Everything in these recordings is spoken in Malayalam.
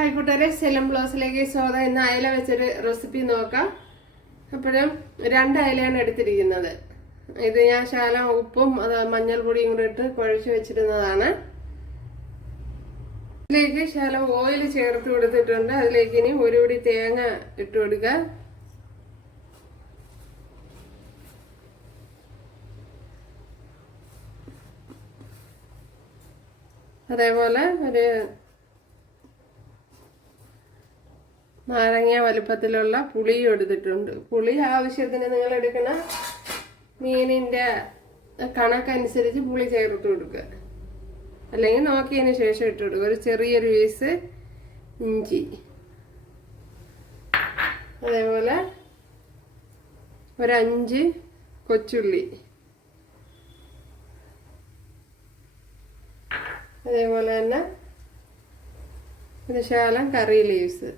ആയിക്കോട്ടെ സെലം ബ്ലൗസിലേക്ക് സോദ എന്ന അയല വെച്ചൊരു റെസിപ്പി നോക്കാം. അപ്പോഴും രണ്ട് അയലയാണ് എടുത്തിരിക്കുന്നത്. ഇത് ഞാൻ ശാല ഉപ്പും അത് മഞ്ഞൾപ്പൊടിയും കൂടി ഇട്ട് കുഴച്ച് വെച്ചിരുന്നതാണ്. ഇതിലേക്ക് ശാല ഓയിൽ ചേർത്ത് കൊടുത്തിട്ടുണ്ട്. അതിലേക്ക് ഇനി ഒരു പിടി തേങ്ങ ഇട്ട് കൊടുക്കുക അതേപോലെ ഒരു നാരങ്ങ വലുപ്പത്തിലുള്ള പുളിയും എടുത്തിട്ടുണ്ട്. പുളി ആവശ്യത്തിന് നിങ്ങൾ എടുക്കുന്ന മീനിന്റെ കണക്കനുസരിച്ച് പുളി ചേർത്ത് കൊടുക്കുക. അല്ലെങ്കിൽ നോക്കിയതിന് ശേഷം ഇട്ട് കൊടുക്കുക. ഒരു ചെറിയൊരു പീസ് ഇഞ്ചി. അതേപോലെ ഒരഞ്ച് കൊച്ചുള്ളി. അതേപോലെ തന്നെ ഒരു ശാലം കറി ലീവ്സ്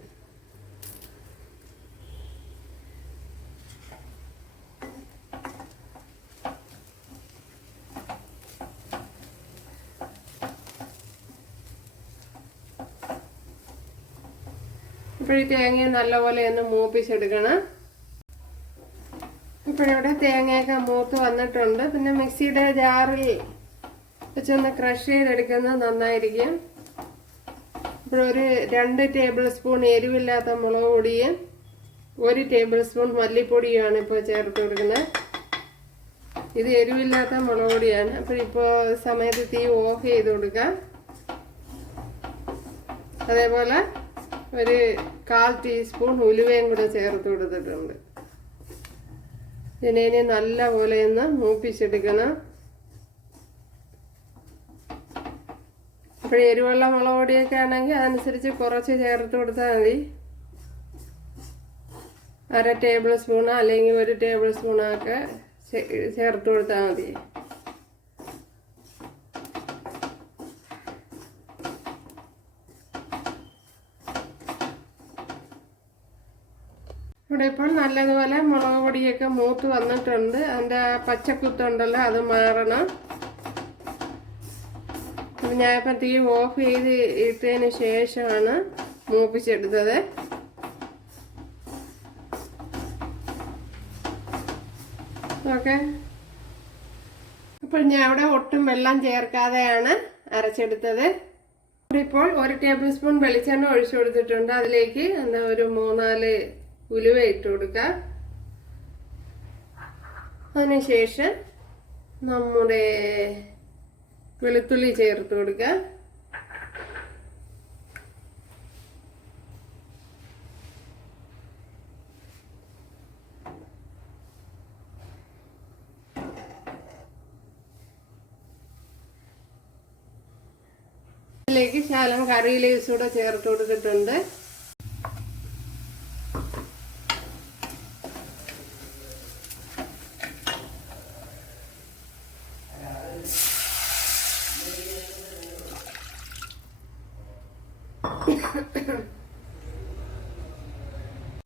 ഇപ്പോൾ ഈ തേങ്ങ നല്ലപോലെ ഒന്ന് മൂപ്പിച്ചെടുക്കണം. ഇപ്പോഴിവിടെ തേങ്ങയൊക്കെ മൂത്ത് വന്നിട്ടുണ്ട്. പിന്നെ മിക്സിയുടെ ജാറിൽ വെച്ചൊന്ന് ക്രഷ് ചെയ്തെടുക്കുന്നത് നന്നായിരിക്കും. ഇപ്പോഴൊരു രണ്ട് ടേബിൾ സ്പൂൺ എരിവില്ലാത്ത മുളക് പൊടിയും ഒരു ടേബിൾ സ്പൂൺ മല്ലിപ്പൊടിയുമാണ് ഇപ്പോൾ ചേർത്ത് കൊടുക്കുന്നത്. ഇത് എരിവില്ലാത്ത മുളക് പൊടിയാണ്. അപ്പോൾ ഇപ്പോൾ സമയത്ത് തീ ഓഫ് ചെയ്ത് കൊടുക്കാം. അതേപോലെ ഒരു കാൽ ടീസ്പൂൺ ഉലുവയും കൂടെ ചേർത്ത് കൊടുത്തിട്ടുണ്ട്. ഇതിനെ നല്ല പോലെ ഒന്ന് മൂപ്പിച്ചെടുക്കണം. അപ്പോൾ എരിവെള്ള മുളക് പൊടിയൊക്കെ ആണെങ്കിൽ അതനുസരിച്ച് കുറച്ച് ചേർത്ത് കൊടുത്താൽ മതി. അര ടേബിൾ സ്പൂൺ അല്ലെങ്കിൽ ഒരു ടേബിൾ സ്പൂണൊക്കെ ചേർത്ത് കൊടുത്താൽ മതി. ഇവിടെ ഇപ്പോൾ നല്ലതുപോലെ മുളക് പൊടിയൊക്കെ മൂത്ത് വന്നിട്ടുണ്ട്. അതിന്റെ പച്ചക്കുത്തുണ്ടല്ലോ അത് മാറണം. അപ്പം ഞാനിപ്പോൾ തീ ഓഫ് ചെയ്ത് ഇട്ടതിന് ശേഷമാണ് മൂപ്പിച്ചെടുത്തത്. ഓക്കെ. അപ്പോൾ ഞാൻ അവിടെ ഒട്ടും വെള്ളം ചേർക്കാതെയാണ് അരച്ചെടുത്തത്. ഇപ്പോൾ ഒരു ടേബിൾ സ്പൂൺ വെളിച്ചെണ്ണ ഒഴിച്ചു കൊടുത്തിട്ടുണ്ട്. അതിലേക്ക് എന്താ ഒരു മൂന്നാൽ ഉലുവ ഇട്ട് കൊടുക്കുക അതിനുശേഷം നമ്മുടെ വെളുത്തുള്ളി ചേർത്ത് കൊടുക്കുക ഇതിലേക്ക് ശാലം കറി ലീവ്സ് കൂടെ ചേർത്ത് കൊടുത്തിട്ടുണ്ട്.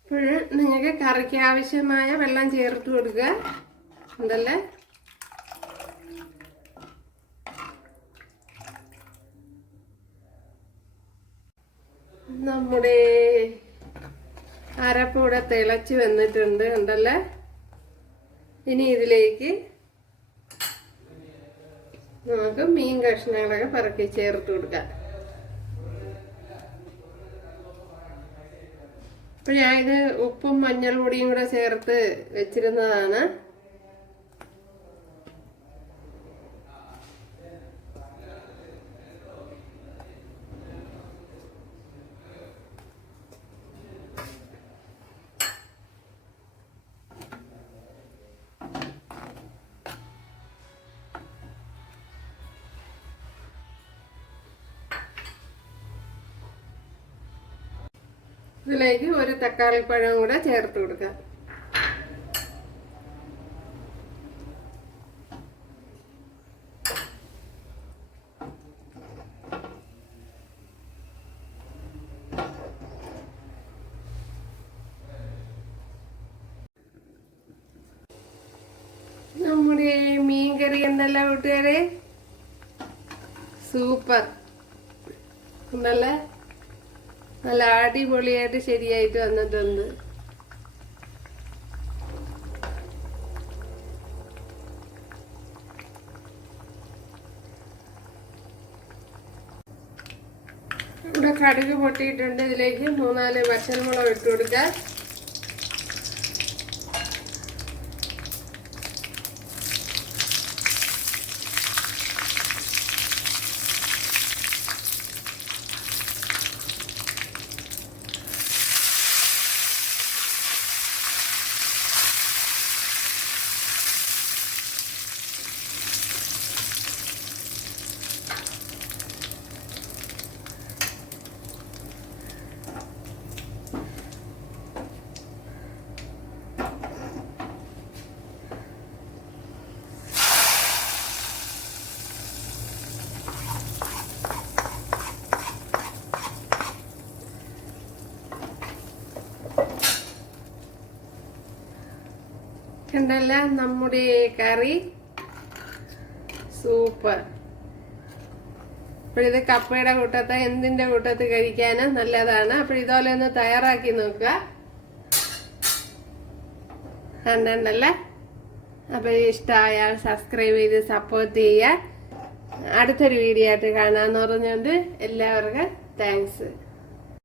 ഇപ്പോൾ നിങ്ങൾക്ക് കറിക്ക് ആവശ്യമായ വെള്ളം ചേർത്ത് കൊടുക്കുക. എന്തല്ലേ നമ്മുടെ അരപ്പൂടെ തിളച്ച് വന്നിട്ടുണ്ട്. ഉണ്ടല്ലേ? ഇനി ഇതിലേക്ക് നമുക്ക് മീൻ കഷ്ണങ്ങളൊക്കെ പറക്കി ചേർത്ത് കൊടുക്കാം. അപ്പൊ ഞാനിത് ഉപ്പും മഞ്ഞൾ പൊടിയും കൂടെ ചേർത്ത് വെച്ചിരുന്നതാണ്. ഇതിലേക്ക് ഒരു തക്കാളി പഴം കൂടെ ചേർത്ത് കൊടുക്കുക നമ്മുടെ മീൻ കറി എന്നല്ല കൂട്ടുകാരെ സൂപ്പർ. ഉണ്ടല്ലേ? നല്ല അടിപൊളിയായിട്ട് ശരിയായിട്ട് വന്നിട്ടുണ്ട്. ഇവിടെ കടുക് പൊട്ടിയിട്ടുണ്ട്. ഇതിലേക്ക് മൂന്നാൽ പച്ചമുളക് ഇട്ട് കൊടുക്കാം. കണ്ടല്ല നമ്മുടെ കറി. സൂപ്പർ അപ്പോൾ ഇത് കപ്പയുടെ കൂട്ടത്ത് എന്തിന്റെ കൂട്ടത്ത് കഴിക്കാനും നല്ലതാണ്. അപ്പോൾ ഇതുപോലെ ഒന്ന് തയ്യാറാക്കി നോക്കുക. കണ്ടല്ലേ അപ്പോൾ ഇഷ്ടമായാൽ സബ്സ്ക്രൈബ് ചെയ്ത് സപ്പോർട്ട് ചെയ്യുക. അടുത്തൊരു വീഡിയോ ആയിട്ട് കാണാമെന്ന് പറഞ്ഞുകൊണ്ട് എല്ലാവർക്കും താങ്ക്സ്